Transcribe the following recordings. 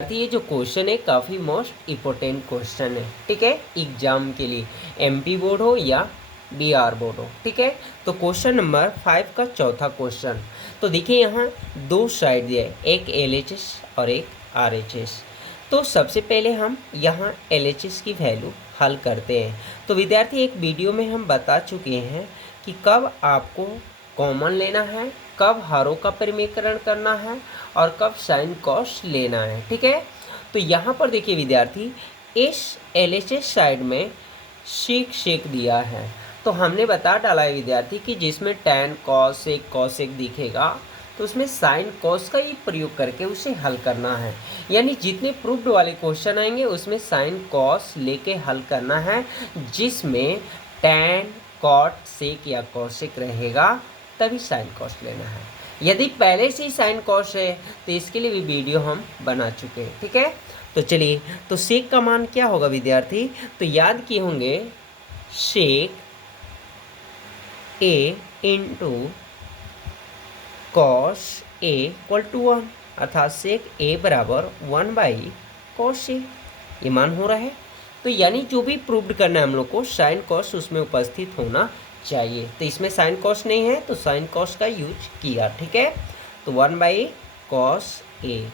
ये जो क्वेश्चन है काफ़ी मोस्ट इम्पोर्टेंट क्वेश्चन है, ठीक है, एग्जाम के लिए, एमपी बोर्ड हो या बीआर बोर्ड हो, ठीक है। तो क्वेश्चन नंबर 5 का चौथा क्वेश्चन। तो देखिए यहाँ दो साइड दिया है, एक एलएचएस और एक आरएचएस। तो सबसे पहले हम यहाँ एलएचएस की वैल्यू हल करते हैं। तो विद्यार्थी एक वीडियो में हम बता चुके हैं कि कब आपको कॉमन लेना है, कब हरों का परिमीकरण करना है और कब साइन कॉस लेना है, ठीक है। तो यहाँ पर देखिए विद्यार्थी, इस एलएचएस साइड में सेक दिया है। तो हमने बता डाला है विद्यार्थी कि जिसमें tan cos एक दिखेगा तो उसमें साइन कॉस का ही प्रयोग करके उसे हल करना है। यानी जितने प्रूफ्ड वाले क्वेश्चन आएंगे उसमें साइन कॉस लेके हल करना है, जिसमें tan cot सेक या कॉसेक रहेगा तभी साइन कॉस लेना है। यदि पहले से ही साइन कॉस है तो इसके लिए भी वीडियो हम बना चुके हैं, ठीक है। तो चलिए, तो सेक का मान क्या होगा विद्यार्थी, तो याद किए होंगे sec A into cos A equal to 1, अर्थात सेक ए बराबर 1/cos ए, ये मान हो रहा है। तो यानी जो भी प्रूव्ड करना है हम लोग को, साइन कॉस उसमें उपस्थित होना चाहिए। तो इसमें साइन कॉस नहीं है तो साइन कॉस का यूज किया, ठीक है। तो 1/cos ए,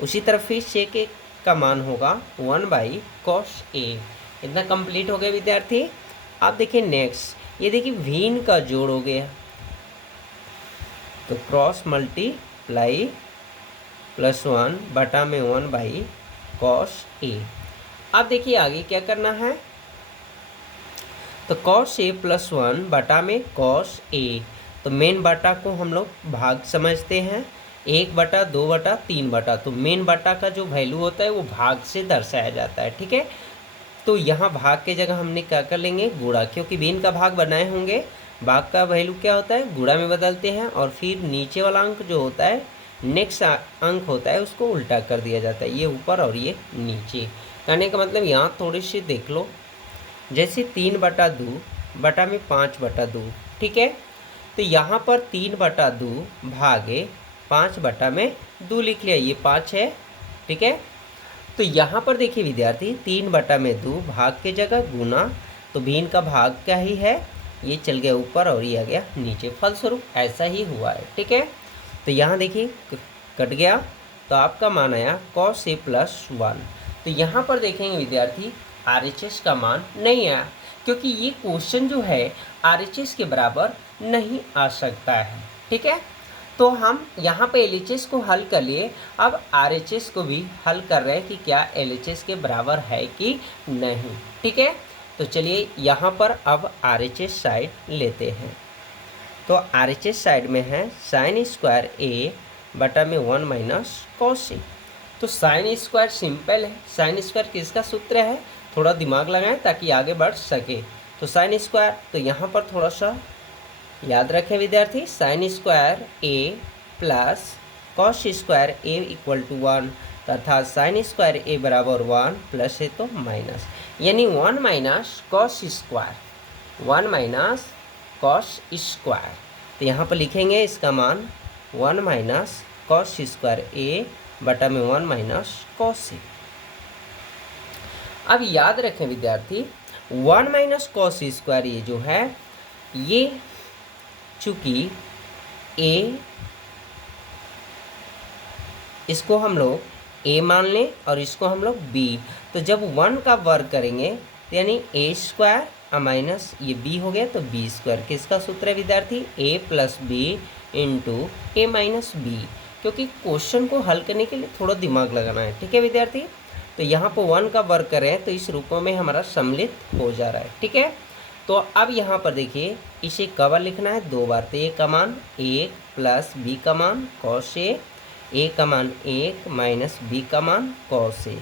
उसी तरफ फिर सेक ए का मान होगा 1/cos ए। इतना कंप्लीट हो गया विद्यार्थी। अब देखिए नेक्स्ट, ये देखिए वीन का जोड़ हो गया, तो क्रॉस मल्टीप्लाई +1 बटा में 1/cos ए। अब देखिए आगे क्या करना है, तो cos ए +1 बटा में cos ए। तो मेन बटा को हम लोग भाग समझते हैं, 1/2/3 तो मेन बटा का जो वैल्यू होता है वो भाग से दर्शाया जाता है, ठीक है। तो यहाँ भाग के जगह हमने क्या कर लेंगे, गुणा, क्योंकि भिन्न का भाग बनाए होंगे, भाग का वैल्यू क्या होता है गुणा में बदलते हैं, और फिर नीचे वाला अंक जो होता है नेक्स्ट अंक होता है उसको उल्टा कर दिया जाता है, ये ऊपर और ये नीचे। कहने का मतलब यहाँ थोड़ी सी देख लो, जैसे 3/2 बटा में 5/2, ठीक है। तो यहाँ पर 3/2 भागे 5/2 लिख लिया, ये 5 है, ठीक है। तो यहाँ पर देखिए विद्यार्थी 3/2 भाग के जगह गुना, तो भिन्न का भाग क्या ही है, ये चल गया ऊपर और ये आ गया नीचे, फलस्वरूप ऐसा ही हुआ है, ठीक है। तो यहाँ देखिए कट गया, तो आपका मान आया cos ए +1। तो यहाँ पर देखेंगे विद्यार्थी आरएचएस का मान नहीं आया, क्योंकि ये क्वेश्चन जो है आरएचएस के बराबर नहीं आ सकता है, ठीक है। तो हम यहाँ पे एलएचएस को हल कर लिए, अब आरएचएस को भी हल कर रहे हैं कि क्या एलएचएस के बराबर है कि नहीं, ठीक है। तो चलिए यहाँ पर अब आरएचएस साइड लेते हैं। तो आरएचएस साइड में है साइन स्क्वायर ए बटा में 1-cos ए। तो साइन स्क्वायर सिंपल है, साइन स्क्वायर किसका सूत्र है, थोड़ा दिमाग लगाएं ताकि आगे बढ़ सके। तो साइन स्क्वायर, तो यहाँ पर थोड़ा सा याद रखें विद्यार्थी, sine square A plus cos square A equal to 1, तथा साइन स्क्वायर ए बराबर 1 प्लस है तो माइनस, यानी 1-cos स्क्वायर, 1-cos स्क्वायर। तो यहाँ पर लिखेंगे इसका मान 1-cos स्क्वायर ए बटा में 1-cos ए। अब याद रखें विद्यार्थी 1-cos स्क्वायर ये जो है, ये चूँकि ए, इसको हम लोग ए मान लें और इसको हम लोग बी, तो जब 1 का वर्ग करेंगे तो यानी ए स्क्वायर माइनस ये बी हो गया, तो बी स्क्वायर। किसका सूत्र है विद्यार्थी, ए प्लस बी इंटू ए माइनस बी, क्योंकि क्वेश्चन को हल करने के लिए थोड़ा दिमाग लगाना है, ठीक है विद्यार्थी। तो यहाँ पर 1 का वर्ग करें तो इस रूपों में हमारा सम्मिलित हो जा रहा है, ठीक है। तो अब यहाँ पर देखिए इसे कब लिखना है, 2 बार, तो ए का मान 1 प्लस बी का मान cos ए का मान 1 माइनस बी का मान cos ए,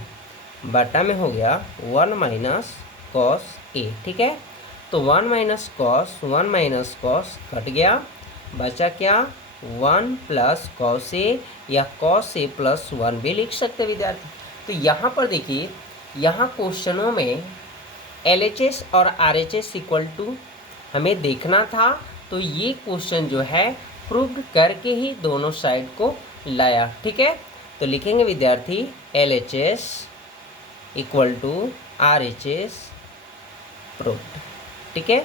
बटा में हो गया 1-cos ए, ठीक है। तो 1-cos कट गया, बचा क्या 1+cos ए, या cos ए +1 भी लिख सकते विद्यार्थी। तो यहाँ पर देखिए, यहाँ क्वेश्चनों में एलएचएस और आरएचएस इक्वल टू हमें देखना था, तो ये क्वेश्चन जो है प्रूव्ड करके ही दोनों साइड को लाया, ठीक है। तो लिखेंगे विद्यार्थी LHS equal to RHS proved. ठीक है।